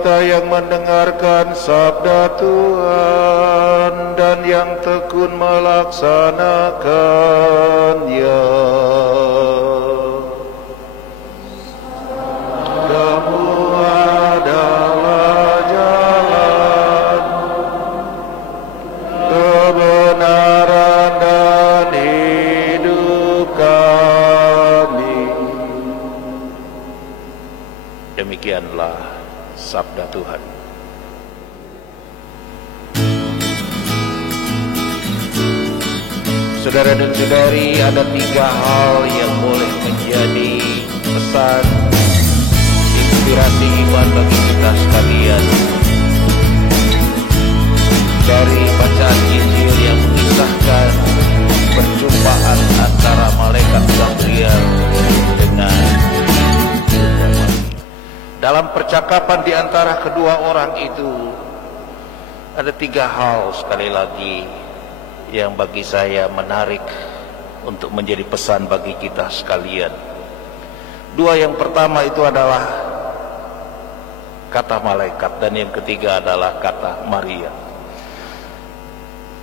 kita yang mendengarkan sabda Tuhan dan yang tekun melaksanakannya. Kamu adalah jalan, kebenaran dan hidup kami. Demikianlah sabda Tuhan. Saudara dan saudari, ada 3 hal yang boleh menjadi pesan inspirasi iman bagi kita sekalian dari bacaan Injil yang mengisahkan perjumpaan antara malaikat Gabriel dengan Bunda Maria. Dalam percakapan di antara kedua orang itu ada 3 hal sekali lagi yang bagi saya menarik untuk menjadi pesan bagi kita sekalian. 2 yang pertama itu adalah kata malaikat, dan yang ketiga adalah kata Maria.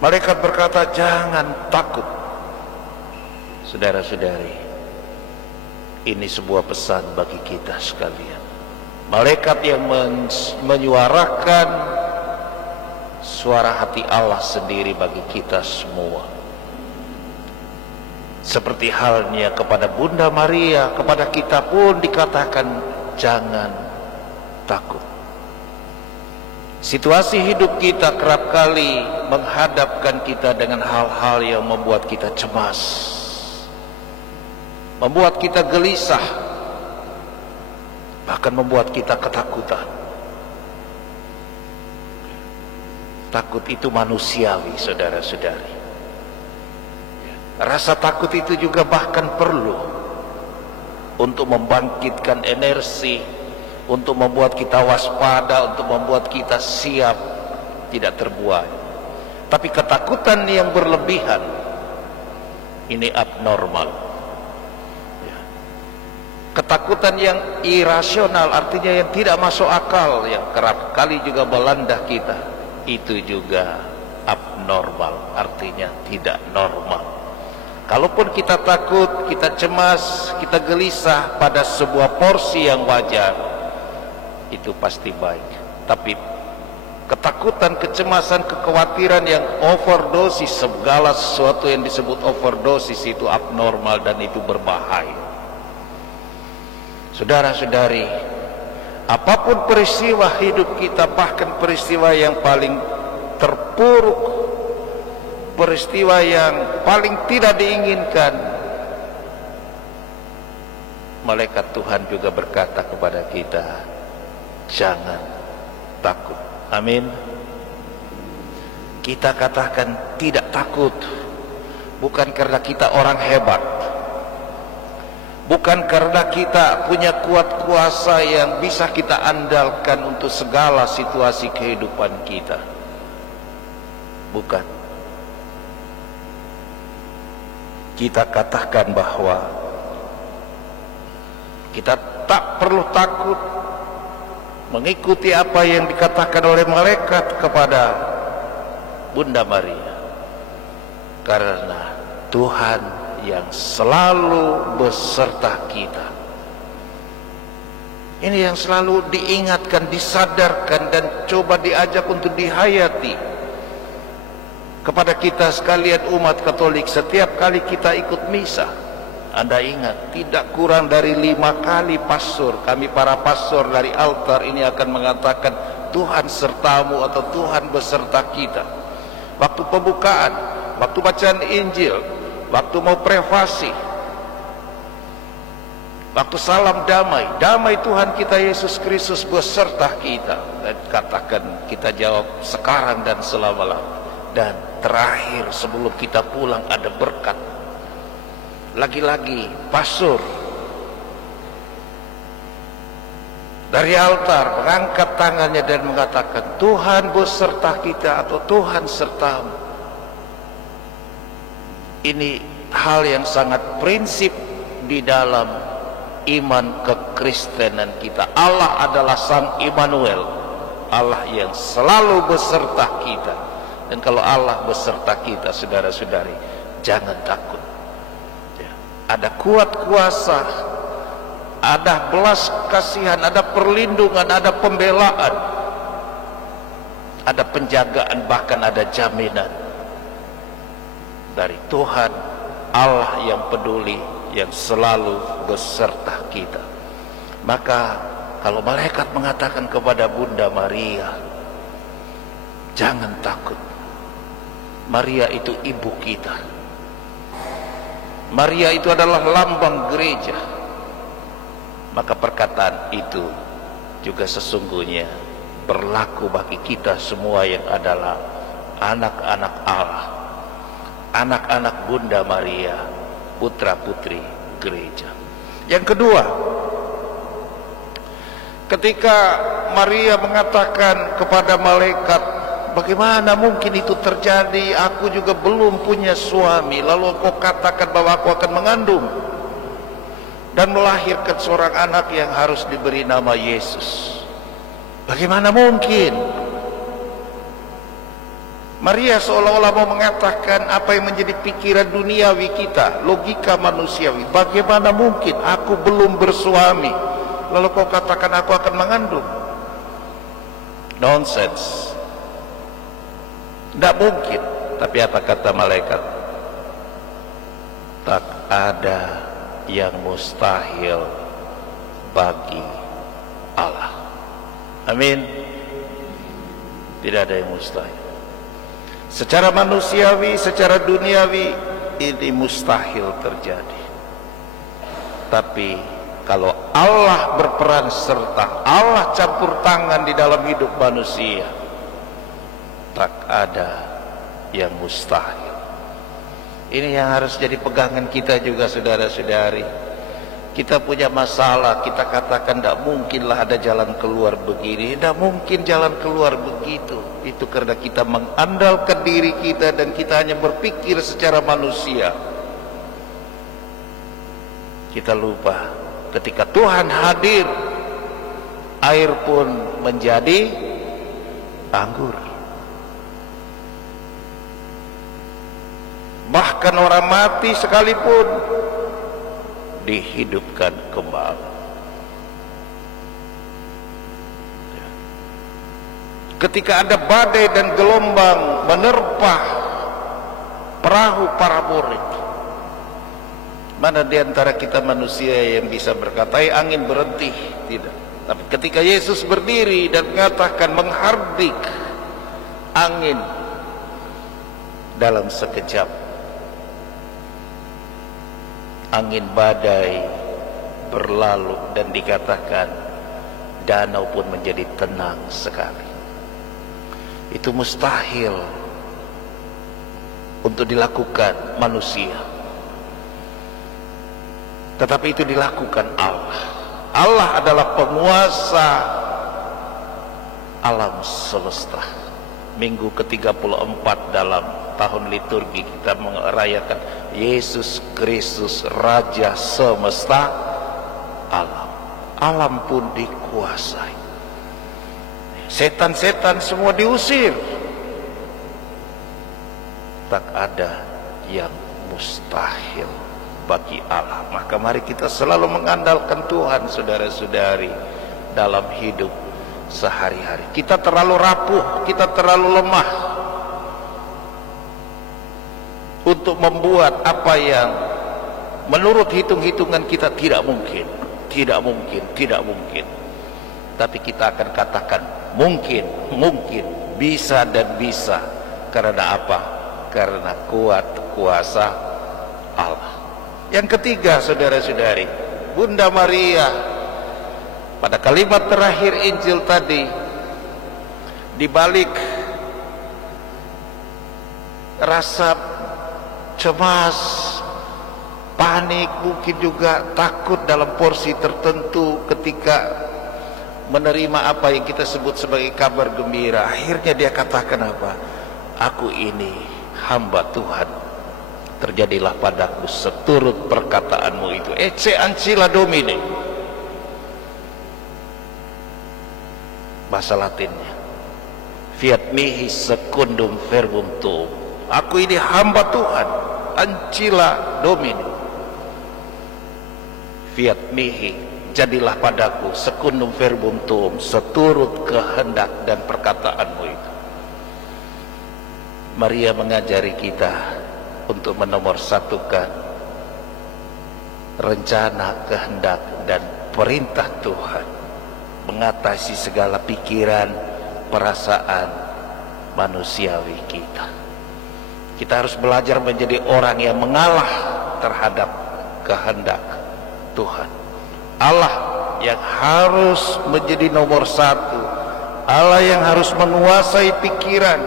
Malaikat berkata, jangan takut. Saudara-saudari, ini sebuah pesan bagi kita sekalian. Malaikat yang menyuarakan suara hati Allah sendiri bagi kita semua. Seperti halnya kepada Bunda Maria, kepada kita pun dikatakan jangan takut. Situasi hidup kita kerap kali menghadapkan kita dengan hal-hal yang membuat kita cemas, membuat kita gelisah, bahkan membuat kita ketakutan. Takut itu manusiawi, saudara-saudari. Rasa takut itu juga bahkan perlu untuk membangkitkan energi, untuk membuat kita waspada, untuk membuat kita siap tidak terbuai. Tapi ketakutan yang berlebihan ini abnormal. Ketakutan yang irasional, artinya yang tidak masuk akal, yang kerap kali juga melanda kita, itu juga abnormal, artinya tidak normal. Kalaupun kita takut, kita cemas, kita gelisah pada sebuah porsi yang wajar, itu pasti baik. Tapi ketakutan, kecemasan, kekhawatiran yang overdosis, segala sesuatu yang disebut overdosis itu abnormal dan itu berbahaya. Saudara-saudari, apapun peristiwa hidup kita, bahkan peristiwa yang paling terpuruk, peristiwa yang paling tidak diinginkan, malaikat Tuhan juga berkata kepada kita, jangan takut. Amin. Kita katakan tidak takut, bukan karena kita orang hebat, bukan karena kita punya kuat kuasa yang bisa kita andalkan untuk segala situasi kehidupan kita. Bukan. Kita katakan bahwa kita tak perlu takut mengikuti apa yang dikatakan oleh malaikat kepada Bunda Maria, karena Tuhan yang selalu beserta kita. Ini yang selalu diingatkan, disadarkan, dan coba diajak untuk dihayati kepada kita sekalian umat Katolik. Setiap kali kita ikut misa, Anda ingat, tidak kurang dari 5 kali pastor, kami para pastor dari altar ini akan mengatakan Tuhan sertamu atau Tuhan beserta kita. Waktu pembukaan, waktu bacaan Injil, waktu mau prefasi, waktu salam damai, damai Tuhan kita Yesus Kristus beserta kita. Dan katakan, kita jawab sekarang dan selama-lamanya. Dan terakhir sebelum kita pulang ada berkat. Lagi-lagi pastor dari altar mengangkat tangannya dan mengatakan Tuhan beserta kita atau Tuhan sertamu. Ini hal yang sangat prinsip di dalam iman kekristenan kita. Allah adalah Sang Immanuel, Allah yang selalu beserta kita. Dan kalau Allah beserta kita, saudara-saudari, jangan takut. Ya. Ada kuat kuasa, ada belas kasihan, ada perlindungan, ada pembelaan, ada penjagaan, bahkan ada jaminan dari Tuhan Allah yang peduli, yang selalu beserta kita. Maka kalau malaikat mengatakan kepada Bunda Maria, jangan takut, Maria itu ibu kita, Maria itu adalah lambang gereja, maka perkataan itu juga sesungguhnya berlaku bagi kita semua yang adalah anak-anak Allah, anak-anak Bunda Maria, putra-putri gereja. Yang kedua, ketika Maria mengatakan kepada malaikat, bagaimana mungkin itu terjadi, aku juga belum punya suami, lalu kau katakan bahwa aku akan mengandung dan melahirkan seorang anak yang harus diberi nama Yesus. Bagaimana mungkin? Maria seolah-olah mau mengatakan apa yang menjadi pikiran duniawi kita, logika manusiawi. Bagaimana mungkin aku belum bersuami, lalu kau katakan aku akan mengandung? Nonsense. Tidak mungkin. Tapi apa kata malaikat? Tak ada yang mustahil bagi Allah. Amin. Tidak ada yang mustahil. Secara manusiawi, secara duniawi, ini mustahil terjadi. Tapi kalau Allah berperan serta, Allah campur tangan di dalam hidup manusia, tak ada yang mustahil. Ini yang harus jadi pegangan kita juga, saudara-saudari. Kita punya masalah, kita katakan tidak mungkinlah ada jalan keluar begini, tidak mungkin jalan keluar begitu. Itu karena kita mengandalkan diri kita dan kita hanya berpikir secara manusia. Kita lupa ketika Tuhan hadir, air pun menjadi anggur. Bahkan orang mati sekalipun dihidupkan kembali. Ketika ada badai dan gelombang menerpa perahu para murid, mana di antara kita manusia yang bisa berkata, angin berhenti? Tidak. Tapi ketika Yesus berdiri dan mengatakan, menghardik angin dalam sekejap, angin badai berlalu dan dikatakan danau pun menjadi tenang sekali. Itu mustahil untuk dilakukan manusia, tetapi itu dilakukan Allah. Allah adalah penguasa alam semesta. Minggu ke-34 dalam tahun liturgi kita merayakan Yesus Kristus Raja semesta alam. Alam pun dikuasai. Setan-setan semua diusir. Tak ada yang mustahil bagi Allah. Maka mari kita selalu mengandalkan Tuhan, saudara-saudari, dalam hidup sehari-hari. Kita terlalu rapuh, kita terlalu lemah untuk membuat apa yang menurut hitung-hitungan kita tidak mungkin, tidak mungkin, tidak mungkin. Tapi kita akan katakan mungkin, mungkin, bisa dan bisa. Karena apa? Karena kuat kuasa Allah. Yang ketiga, saudara-saudari, Bunda Maria pada kalimat terakhir Injil tadi, di balik rasa cemas, panik, mungkin juga takut dalam porsi tertentu ketika menerima apa yang kita sebut sebagai kabar gembira, akhirnya dia katakan apa? Aku ini hamba Tuhan, terjadilah padaku seturut perkataanmu itu. Ecce ancilla Domine, bahasa Latinnya. Fiat mihi secundum verbum tuum. Aku ini hamba Tuhan, ancilla Domini. Fiat mihi, jadilah padaku secundum verbum tuum, seturut kehendak dan perkataanmu itu. Maria mengajari kita untuk menomorsatukan rencana, kehendak, dan perintah Tuhan, mengatasi segala pikiran, perasaan manusiawi kita. Kita harus belajar menjadi orang yang mengalah terhadap kehendak Tuhan. Allah yang harus menjadi nomor satu, Allah yang harus menguasai pikiran,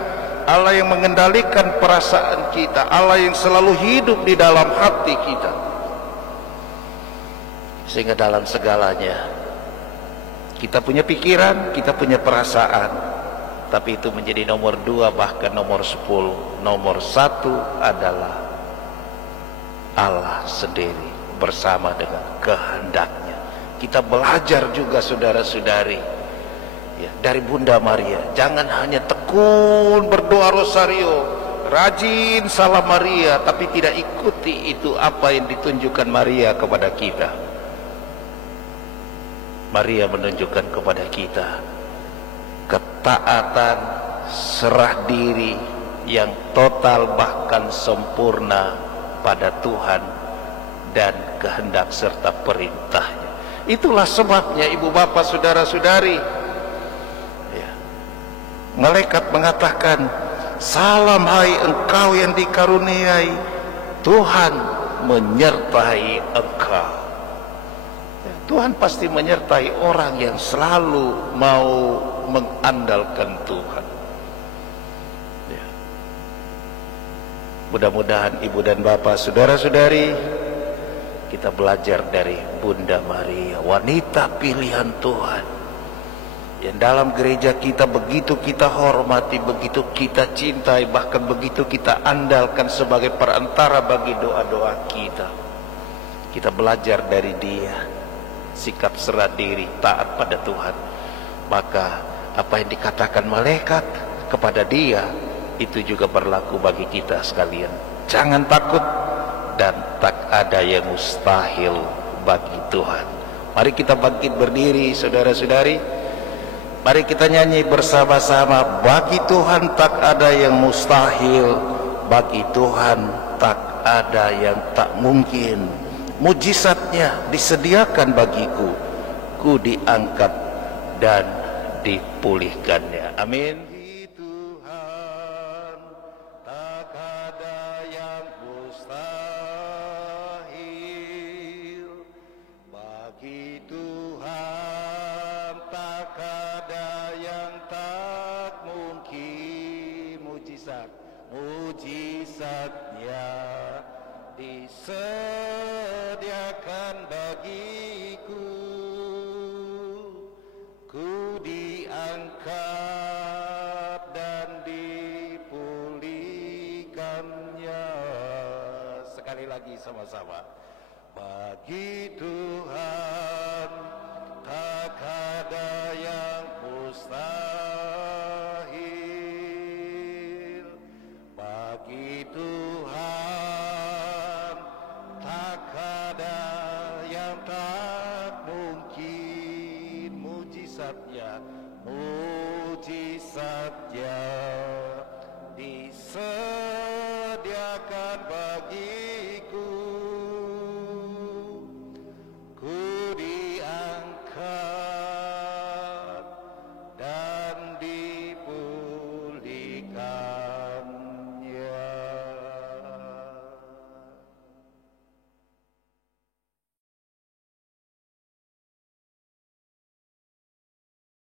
Allah yang mengendalikan perasaan kita, Allah yang selalu hidup di dalam hati kita. Sehingga dalam segalanya kita punya pikiran, kita punya perasaan, tapi itu menjadi nomor 2, bahkan nomor 10. Nomor 1 adalah Allah sendiri bersama dengan kehendaknya. Kita belajar juga saudara-saudari ya, dari Bunda Maria. Jangan hanya tekun berdoa rosario, rajin salam Maria, tapi tidak ikuti itu apa yang ditunjukkan Maria kepada kita. Maria menunjukkan kepada kita ketaatan, serah diri yang total bahkan sempurna pada Tuhan dan kehendak serta perintahnya. Itulah sebabnya ibu bapak saudara-saudari ya, malaikat mengatakan, salam hai engkau yang dikaruniai, Tuhan menyertai engkau. Tuhan pasti menyertai orang yang selalu mau mengandalkan Tuhan. Ya. Mudah-mudahan ibu dan bapak, saudara-saudari, kita belajar dari Bunda Maria, wanita pilihan Tuhan, yang dalam gereja kita begitu kita hormati, begitu kita cintai, bahkan begitu kita andalkan sebagai perantara bagi doa-doa kita. Kita belajar dari dia sikap serah diri, taat pada Tuhan. Maka apa yang dikatakan malaikat kepada dia, itu juga berlaku bagi kita sekalian. Jangan takut, dan tak ada yang mustahil bagi Tuhan. Mari kita bangkit berdiri saudara-saudari. Mari kita nyanyi bersama-sama. Bagi Tuhan tak ada yang mustahil, bagi Tuhan tak ada yang tak mungkin. Mujizatnya disediakan bagiku, ku diangkat dan dipulihkannya. Amin. Tuhan tak ada yang mustahil, bagi Tuhan tak ada yang tak mungkin. Mujizatnya disediakan bagiku, ku diangkat dan dipulihkannya. Sekali lagi sama-sama. Bagi Tuhan tak ada yang mustahil, bagi Tuhan tak ada yang tak mungkin. Mujizatnya